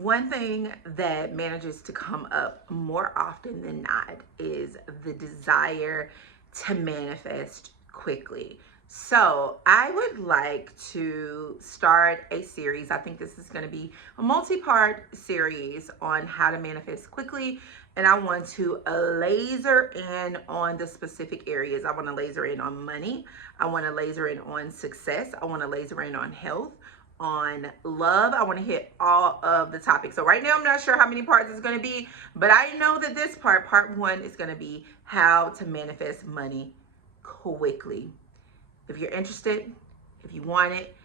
One thing that manages to come up more often than not is the desire to manifest quickly. So, I would like to start a series. I think this is going to be a multi part series on how to manifest quickly. And I want to laser in on the specific areas. I want to laser in on money. I want to laser in on success. I want to laser in on health, on love. I want to hit all of the topics. So right now I'm not sure how many parts it's going to be, but I know that this part 1, is going to be how to manifest money quickly. If you're interested, if you want it,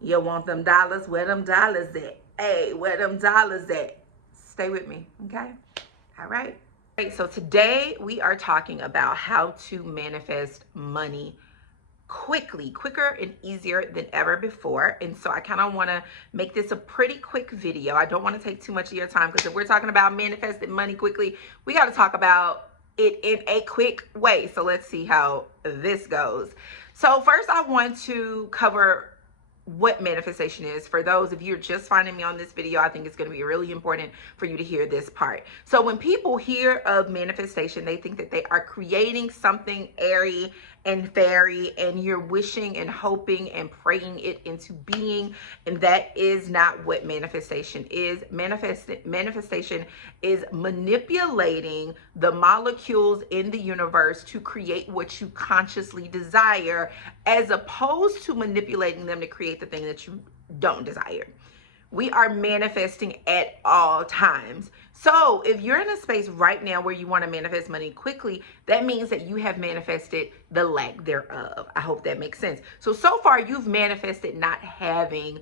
you want them dollars, where them dollars at? Hey, where them dollars at? Stay with me, okay? All right. So today we are talking about how to manifest money quickly, quicker and easier than ever before. And so I kind of want to make this a pretty quick video. I don't want to take too much of your time, because if we're talking about manifesting money quickly, we got to talk about it in a quick way. So let's see how this goes. So first I want to cover what manifestation is. For those of you just finding me on this video, I think it's going to be really important for you to hear this part. So when people hear of manifestation, they think that they are creating something airy and fairy, and you're wishing and hoping and praying it into being, and that is not what manifestation is. Manifestation is manipulating the molecules in the universe to create what you consciously desire, as opposed to manipulating them to create the thing that you don't desire. We are manifesting at all times. So if you're in a space right now where you want to manifest money quickly, that means that you have manifested the lack thereof. I hope that makes sense. So far you've manifested not having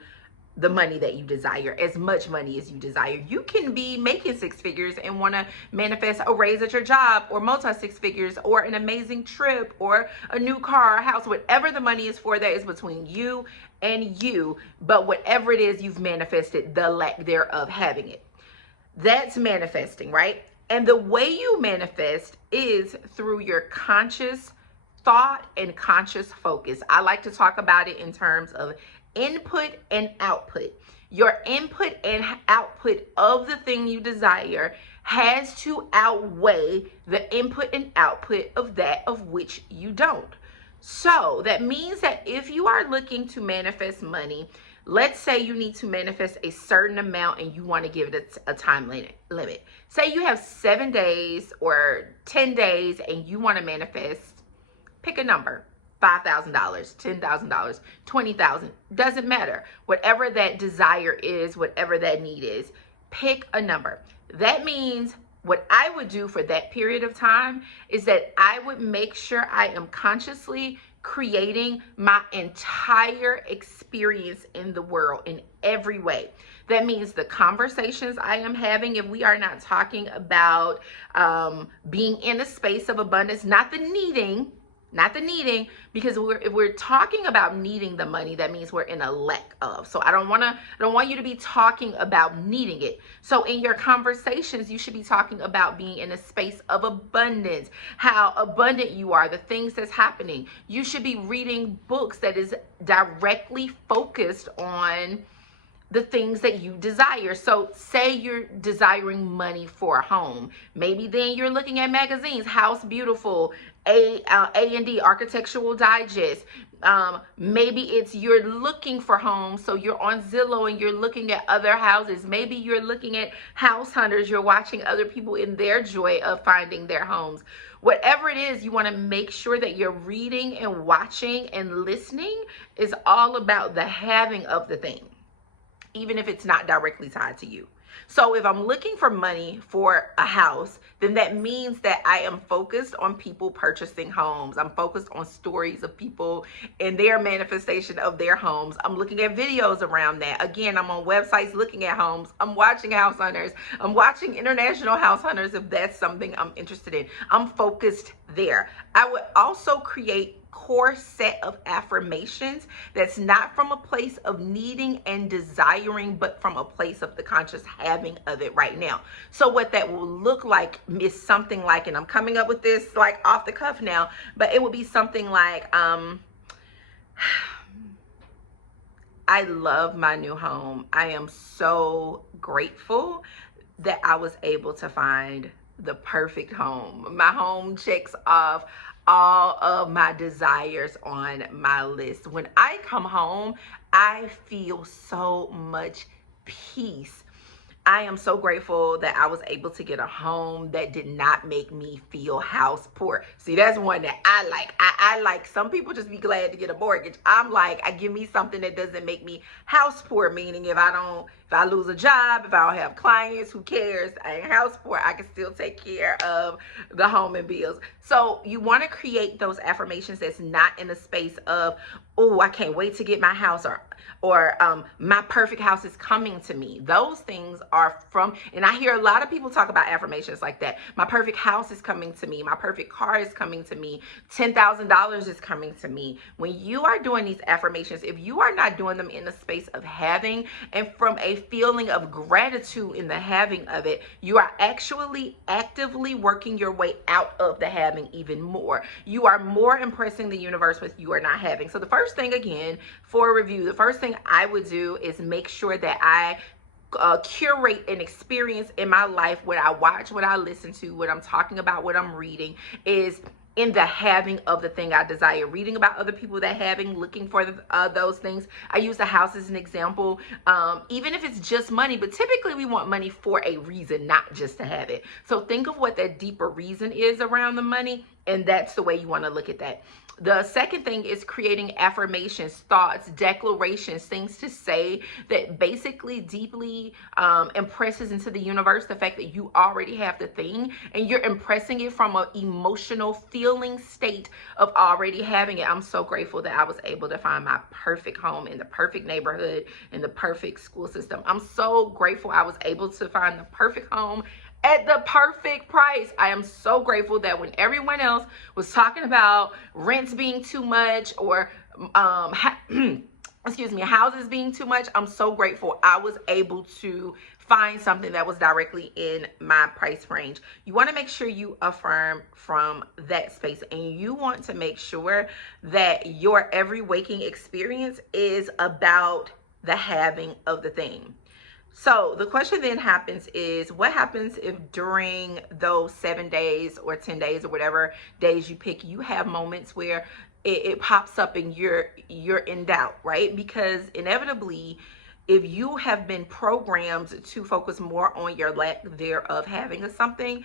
the money that you desire, as much money as you desire. You can be making 6 figures and want to manifest a raise at your job, or multi 6 figures, or an amazing trip, or a new car, a house. Whatever the money is for, that is between you and you. But whatever it is, you've manifested the lack thereof having it. That's manifesting, right? And the way you manifest is through your conscious thought and conscious focus. I like to talk about it in terms of input and output. Your input and output of the thing you desire has to outweigh the input and output of that of which you don't. So that means that if you are looking to manifest money, let's say you need to manifest a certain amount and you want to give it a time limit. Say you have 7 days or 10 days and you want to manifest, pick a number. $5,000, $10,000, $20,000, doesn't matter. Whatever that desire is, whatever that need is, pick a number. That means what I would do for that period of time is that I would make sure I am consciously creating my entire experience in the world in every way. That means the conversations I am having, if we are not talking about being in a space of abundance, not the needing, because if we're talking about needing the money, that means we're in a lack of. So I don't want you to be talking about needing it. So in your conversations, you should be talking about being in a space of abundance, how abundant you are, the things that's happening. You should be reading books that is directly focused on the things that you desire. So say you're desiring money for a home. Maybe then you're looking at magazines, House Beautiful, A&D, Architectural Digest. Maybe it's you're looking for homes, so you're on Zillow and you're looking at other houses. Maybe you're looking at House Hunters. You're watching other people in their joy of finding their homes. Whatever it is, you want to make sure that you're reading and watching and listening is all about the having of the thing, even if it's not directly tied to you. So if I'm looking for money for a house, then that means that I am focused on people purchasing homes. I'm focused on stories of people and their manifestation of their homes. I'm looking at videos around that. Again, I'm on websites looking at homes. I'm watching House Hunters. I'm watching International House Hunters if that's something I'm interested in. I'm focused there. I would also create core set of affirmations that's not from a place of needing and desiring, but from a place of the conscious having of it right now. So what that will look like is something like, and I'm coming up with this like off the cuff now, but it would be something like I love my new home. I am so grateful that I was able to find the perfect home. My home checks off all of my desires on my list. When I come home, I feel so much peace. I am so grateful that I was able to get a home that did not make me feel house poor. See, that's one that I like. I like, some people just be glad to get a mortgage. I'm like, I give me something that doesn't make me house poor, meaning if I lose a job, if I don't have clients, who cares? I ain't house poor. I can still take care of the home and bills. So you want to create those affirmations that's not in the space of, oh, I can't wait to get my house, or my perfect house is coming to me. Those things are from, and I hear a lot of people talk about affirmations like that. My perfect house is coming to me. My perfect car is coming to me. $10,000 is coming to me. When you are doing these affirmations, if you are not doing them in the space of having and from a feeling of gratitude in the having of it, you are actually actively working your way out of the having even more. You are more impressing the universe with you are not having. So the first thing, again, for a review, the first thing I would do is make sure that I curate an experience in my life, what I watch, what I listen to, what I'm talking about, what I'm reading, is in the having of the thing I desire. Reading about other people that having, looking for those things. I use the house as an example, even if it's just money, but typically we want money for a reason, not just to have it. So think of what that deeper reason is around the money, and that's the way you want to look at that. The second thing is creating affirmations, thoughts, declarations, things to say that basically deeply impresses into the universe the fact that you already have the thing, and you're impressing it from an emotional feeling state of already having it. I'm so grateful that I was able to find my perfect home in the perfect neighborhood, in the perfect school system. I'm so grateful I was able to find the perfect home at the perfect price. I am so grateful that when everyone else was talking about rents being too much, or excuse me, houses being too much, I'm so grateful I was able to find something that was directly in my price range. You want to make sure you affirm from that space, and you want to make sure that your every waking experience is about the having of the thing. So the question then happens is, what happens if during those 7 days or 10 days or whatever days you pick, you have moments where it pops up and you're in doubt, right? Because inevitably, if you have been programmed to focus more on your lack thereof having of something,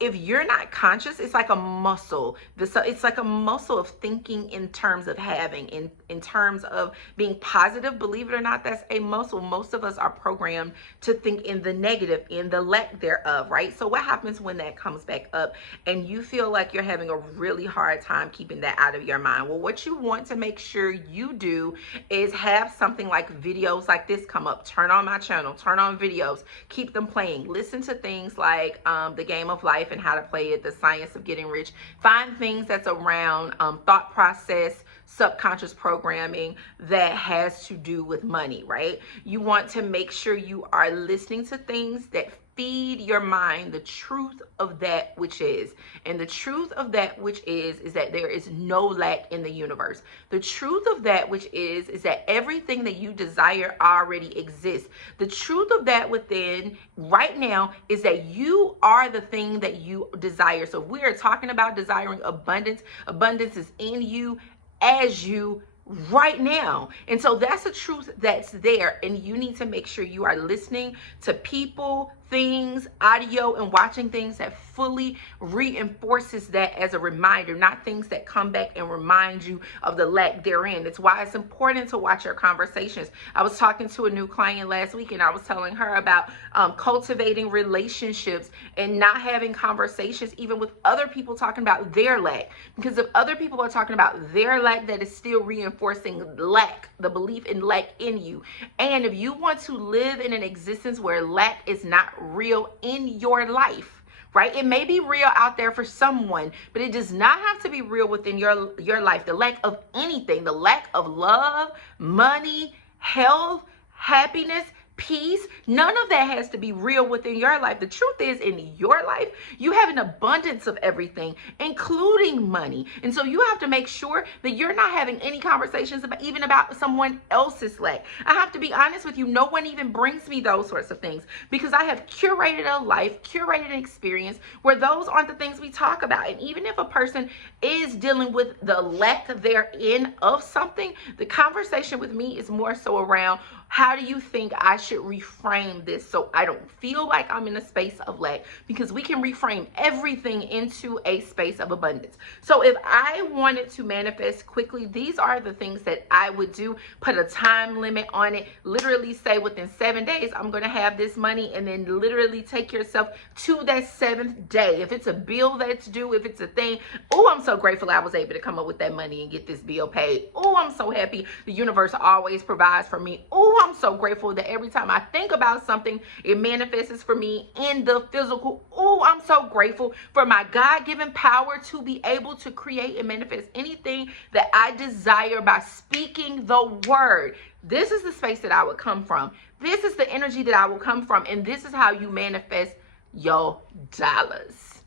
if you're not conscious, it's like a muscle. It's like a muscle of thinking in terms of having, in terms of being positive. Believe it or not, that's a muscle. Most of us are programmed to think in the negative, in the lack thereof, right? So what happens when that comes back up and you feel like you're having a really hard time keeping that out of your mind? Well, what you want to make sure you do is have something like videos like this come up. Turn on my channel, turn on videos, keep them playing. Listen to things like The Game of Life and How to Play It, The Science of Getting Rich. Find things that's around thought process, subconscious programming that has to do with money, right? You want to make sure you are listening to things that feed your mind the truth of that which is. And the truth of that which is that there is no lack in the universe. The truth of that which is that everything that you desire already exists. The truth of that within right now is that you are the thing that you desire. So we are talking about desiring abundance. Abundance is in you, as you right now. And so that's a truth that's there, and you need to make sure you are listening to people, things, audio, and watching things that fully reinforces that as a reminder, not things that come back and remind you of the lack therein. It's why it's important to watch your conversations. I was talking to a new client last week, and I was telling her about cultivating relationships and not having conversations even with other people talking about their lack. Because if other people are talking about their lack, that is still reinforcing lack, the belief in lack in you. And if you want to live in an existence where lack is not real in your life, right? It may be real out there for someone, but it does not have to be real within your life. The lack of anything, the lack of love, money, health, happiness, peace. None of that has to be real within your life. The truth is, in your life, you have an abundance of everything, including money. And so you have to make sure that you're not having any conversations about even about someone else's lack. I have to be honest with you, no one even brings me those sorts of things because I have curated a life, curated an experience where those aren't the things we talk about. And even if a person is dealing with the lack therein of something, the conversation with me is more so around, how do you think I should reframe this so I don't feel like I'm in a space of lack? Because we can reframe everything into a space of abundance. So if I wanted to manifest quickly, these are the things that I would do. Put a time limit on it. Literally say within 7 days, I'm going to have this money, and then literally take yourself to that 7th day. If it's a bill that's due, if it's a thing, oh, I'm so grateful I was able to come up with that money and get this bill paid. Oh, I'm so happy the universe always provides for me. Oh, I'm so grateful that every time I think about something, it manifests for me in the physical. Oh, I'm so grateful for my God-given power to be able to create and manifest anything that I desire by speaking the word. This is the space that I would come from. This is the energy that I will come from. And this is how you manifest your dollars.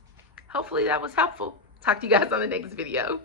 Hopefully that was helpful. Talk to you guys on the next video.